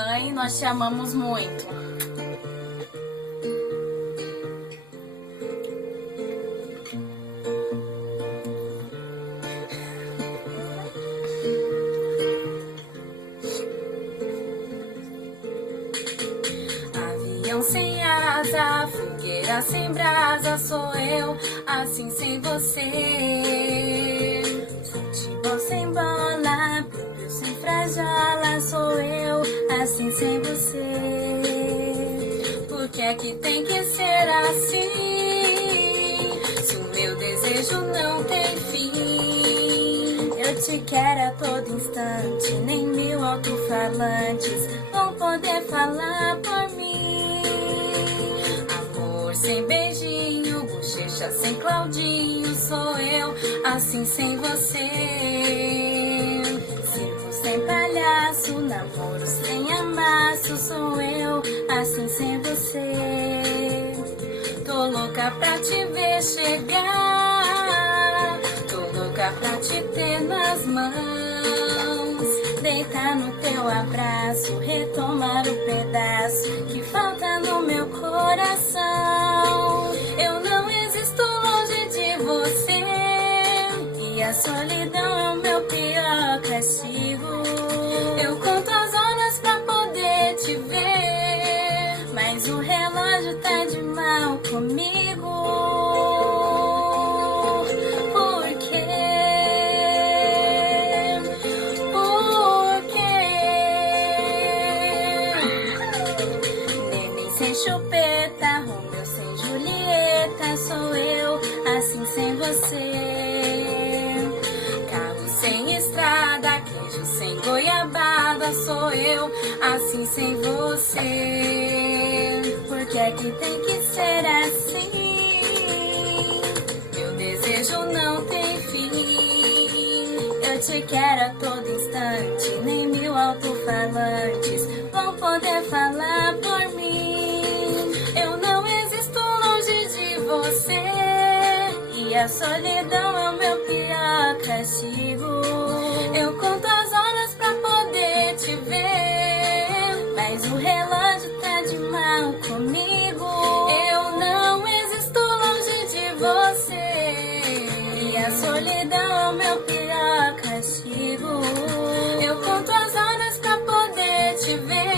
mãe, nós te amamos muito. Avião sem asa, fogueira sem brasa, sou eu, assim sem você. Futebol sem bola, piu sem frajola, sou eu, assim sem você. Por que é que tem que ser assim? Se o meu desejo não tem fim. Eu te quero a todo instante, nem mil alto-falantes vão poder falar por mim. Amor sem beijinho, bochecha sem Claudinho, sou eu, assim sem você. Circo sem palhaço, namoro sem amasso, sou eu, assim sem você. Tô louca pra te ver chegar, tô louca pra te ter nas mãos, deitar no teu abraço, retomar o pedaço que falta no meu coração. Eu não existo longe de você, e a solidão é o meu pior castigo. Eu conto as horas pra poder te ver, mas o relógio tá de mal comigo. Por quê? Por quê? Neném sem chupeta, Romeu sem Julieta, sou eu, assim sem você. Carro sem estrada, queijo sem goiabada, sou eu, assim sem você. Por que é que tem que ser assim? Meu desejo não tem fim. Eu te quero a todo instante, nem mil alto-falantes vão poder falar por mim. Eu não existo longe de você, e a solidão é o meu pior castigo. Eu conto as horas pra poder te ver, mas o relógio tá de mal comigo. Eu não existo longe de você, e a solidão é o meu pior castigo. Eu conto as horas pra poder te ver,